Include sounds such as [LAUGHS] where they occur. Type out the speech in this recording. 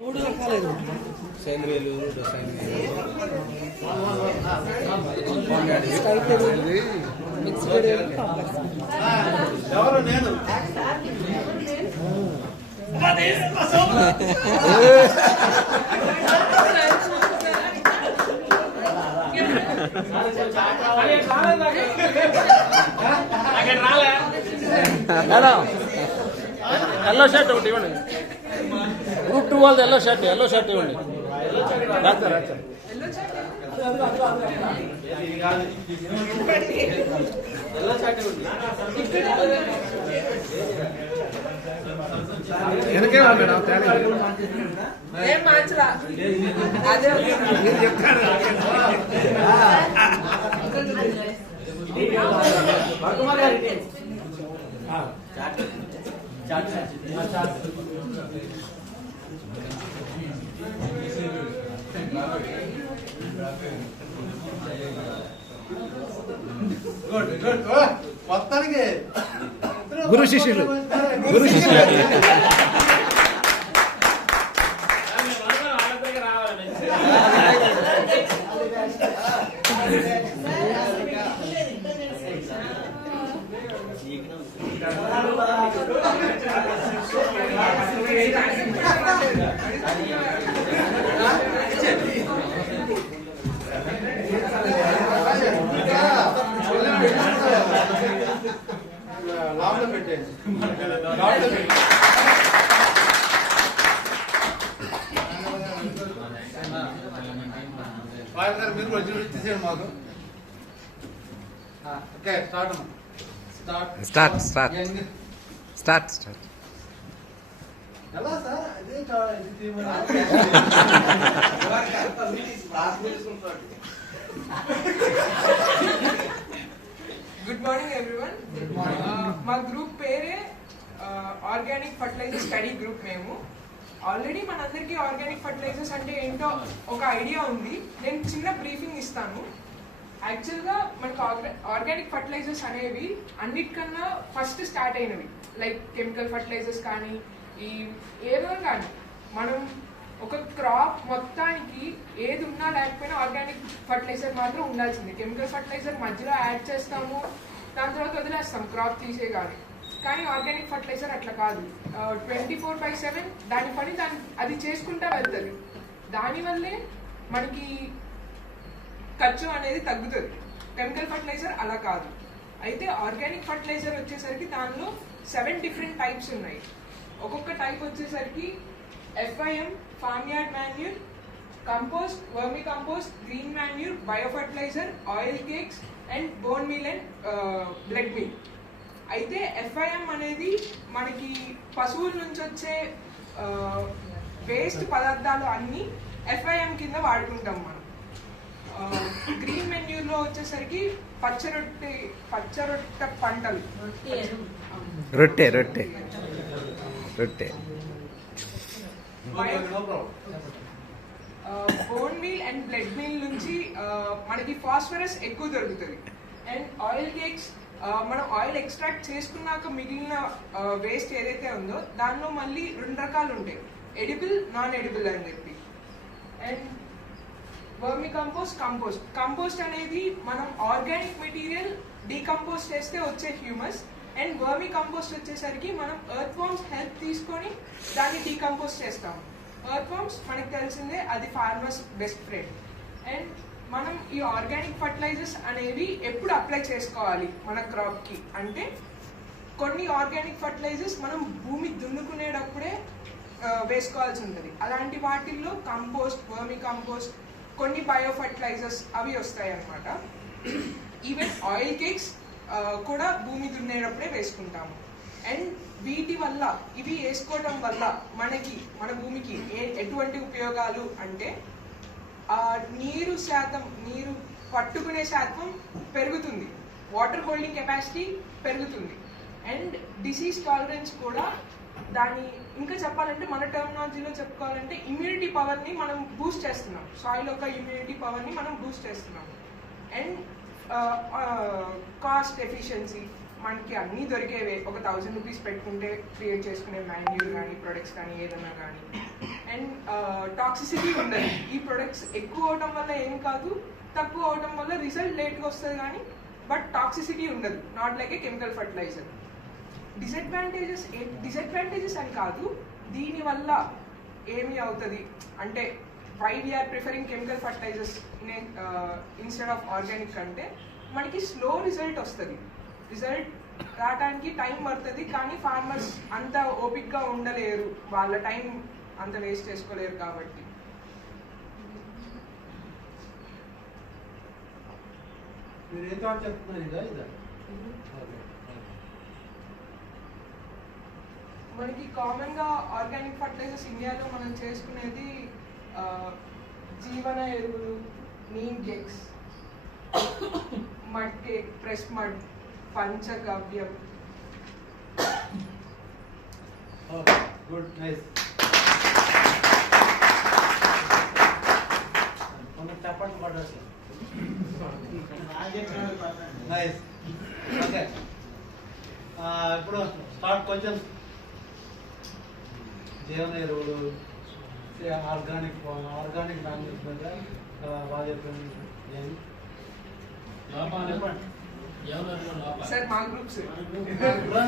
మూడు రకాలేదు సేంద్రియాలు ఎవరు నేను ఎల్లో షర్ట్ ఒకటి ఇవ్వండి. గ్రూప్ టూ వాళ్ళది ఎల్లో షర్ట్ ఎల్లో షర్ట్ ఇవ్వండి వెనకే మేడం మార్చరా? అదే గురు శిష్యులు గురు శిష్యులు లోపల పెట్టేయండి. మీరు కూడా ఇచ్చేసేయండి మాకు. ఆ, okay start. Start. Start start. Start ఎలా సార్? అదే తీయమని. [LAUGHS] గుడ్ మార్నింగ్ ఎవ్రీవన్ మా గ్రూప్ పేరే ఆర్గానిక్ ఫర్టిలైజర్ స్టడీ గ్రూప్ మేము. ఆల్రెడీ మనందరికీ ఆర్గానిక్ ఫర్టిలైజర్స్ అంటే ఏంటో ఒక ఐడియా ఉంది. నేను చిన్న బ్రీఫింగ్ ఇస్తాను. యాక్చువల్గా మనకు ఆర్గానిక్ ఫర్టిలైజర్స్ అనేవి అన్నిటికన్నా ఫస్ట్ స్టార్ట్ అయినవి. లైక్ కెమికల్ ఫర్టిలైజర్స్ కానీ ఈ ఏదో కానీ. మనం ఒక క్రాప్ మొత్తానికి ఏది ఉన్నా లేకపోయినా ఆర్గానిక్ ఫర్టిలైజర్ మాత్రం ఉండాల్సింది. కెమికల్ ఫర్టిలైజర్ మధ్యలో యాడ్ చేస్తాము దాని తర్వాత వదిలేస్తాం క్రాప్ తీసే కానీ కానీ ఆర్గానిక్ ఫర్టిలైజర్ అట్లా కాదు. ట్వంటీ ఫోర్ బై సెవెన్ దాని పని దాని అది చేసుకుంటా వెళ్తుంది. దానివల్లే మనకి ఖర్చు అనేది తగ్గుతుంది. కెమికల్ ఫర్టిలైజర్ అలా కాదు. అయితే ఆర్గానిక్ ఫర్టిలైజర్ వచ్చేసరికి దానిలో సెవెన్ డిఫరెంట్ టైప్స్ ఉన్నాయి. ఒక్కొక్క టైప్ వచ్చేసరికి F I M farm yard manure compost vermicompost green manure bio fertiliser oil cakes and bone meal and blood meal అయితే ఎఫ్ఐఎం అనేది మనకి పశువుల నుంచి వచ్చే వేస్ట్ పదార్థాలు అన్నీ ఎఫ్ఐఎం కింద వాడుకుంటాం మనం. గ్రీన్ మెన్యూలో వచ్చేసరికి పచ్చరొట్టె పచ్చరొట్ట పంటలు. రొట్టె రొట్టె. రొట్టె. Bone meal and blood meal నుంచి ఆ, మనకి ఫాస్ఫరస్ ఎక్కువ దొరుకుతుంది. అండ్ ఆయిల్ కేక్స్ మనం ఆయిల్ ఎక్స్ట్రాక్ట్ చేసుకున్నాక మిగిలిన వేస్ట్ ఏదైతే ఉందో దానిలో మళ్ళీ రెండు రకాలు ఉంటాయి. ఎడిబుల్ నాన్ ఎడిబుల్ అని చెప్పి. And vermicompost compost compost అనేది మనం ఆర్గానిక్ మెటీరియల్ డీకంపోజ్ చేస్తే వచ్చే హ్యూమస్ అండ్ వర్మి కంపోస్ట్ వచ్చేసరికి మనం ఎర్త్ వామ్స్ హెల్ప్ తీసుకొని దాన్ని డీకంపోజ్ చేస్తాం. ఎర్త్ వామ్స్ మనకు తెలిసిందే అది ఫార్మర్స్ బెస్ట్ ఫ్రెండ్ అండ్ మనం ఈ ఆర్గానిక్ ఫర్టిలైజర్స్ అనేవి ఎప్పుడు అప్లై చేసుకోవాలి మన క్రాప్కి అంటే కొన్ని ఆర్గానిక్ ఫర్టిలైజర్స్ మనం భూమి దున్నుకునేటప్పుడే వేసుకోవాల్సి ఉంటుంది. అలాంటి వాటిల్లో కంపోస్ట్ వర్మి కంపోస్ట్ కొన్ని బయో ఫర్టిలైజర్స్ అవి వస్తాయి అన్నమాట ఈవెన్ ఆయిల్ కేక్స్ కూడా భూమి దున్నేటప్పుడే వేసుకుంటాము. అండ్ వీటి వల్ల ఇవి వేసుకోవడం వల్ల మనకి మన భూమికి ఏ ఎటువంటి ఉపయోగాలు అంటే ఆ నీరు శాతం నీరు పట్టుకునే శాతం పెరుగుతుంది. వాటర్ హోల్డింగ్ కెపాసిటీ పెరుగుతుంది. అండ్ డిసీజ్ టాలరెన్స్ కూడా దాని ఇంకా చెప్పాలంటే మన టెర్మినాలజీలో చెప్పుకోవాలంటే ఇమ్యూనిటీ పవర్ని మనం బూస్ట్ చేస్తున్నాం. సాయిల్ యొక్క ఇమ్యూనిటీ పవర్ని మనం బూస్ట్ చేస్తున్నాం. అండ్ కాస్ట్ ఎఫిషియన్సీ మనకి అన్నీ దొరికేవే. ఒక థౌజండ్ రూపీస్ పెట్టుకుంటే క్రియేట్ చేసుకునే మాన్యూల్ కానీ ప్రొడక్ట్స్ కానీ ఏదైనా కానీ అండ్ టాక్సిసిటీ ఉండదు. ఈ ప్రొడక్ట్స్ ఎక్కువ అవడం వల్ల ఏం కాదు తక్కువ అవడం వల్ల రిజల్ట్ లేట్గా వస్తుంది కానీ బట్ టాక్సిసిటీ ఉండదు. Not like a chemical fertilizer disadvantages disadvantages అని కాదు దీనివల్ల ఏమి అవుతుంది? అంటే why we are preferring chemical fertilizers instead of organic అంటే మనకి స్లో రిజల్ట్ వస్తుంది. రిజల్ట్ రావడానికి టైం పడుతుంది కానీ ఫార్మర్స్ అంత ఓపిక్గా ఉండలేరు. వాళ్ళ టైం అంత వేస్ట్ చేసుకోలేరు కాబట్టి. మీరు ఏ థాట్ చెప్తున్నారు ఇదా ఇదా? ఓకే మనకి కామన్గా ఆర్గానిక్ ఫర్టిలైజర్స్ ఇండియాలో మనం చేసుకునేది జీవన ఎరువులు neem cakes mud cake fresh mud పంచగవ్యం okay good nice చెప్పండి పడ్డారు నైస్ ఓకే ఇప్పుడు స్టార్ట్ క్వశ్చన్ జీవన ఎరువులు ఆర్గానిక్ ఆర్గానిక్ దాని మీద బాగా చెప్పండి ఏమి? చెప్పండి సార్ మా గ్రూప్ సార్ ఆ,